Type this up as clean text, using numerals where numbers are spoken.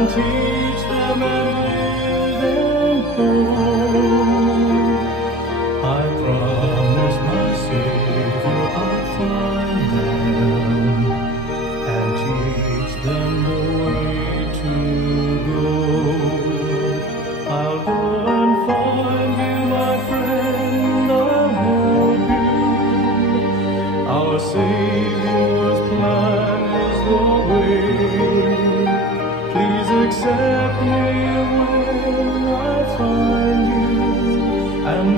and teach them and give them hope. I promise my Savior I'll find them and teach them the way to go. I'll go and find you, my friend, I'll help you. Our Savior's plan is the way. Please accept me when I find you, and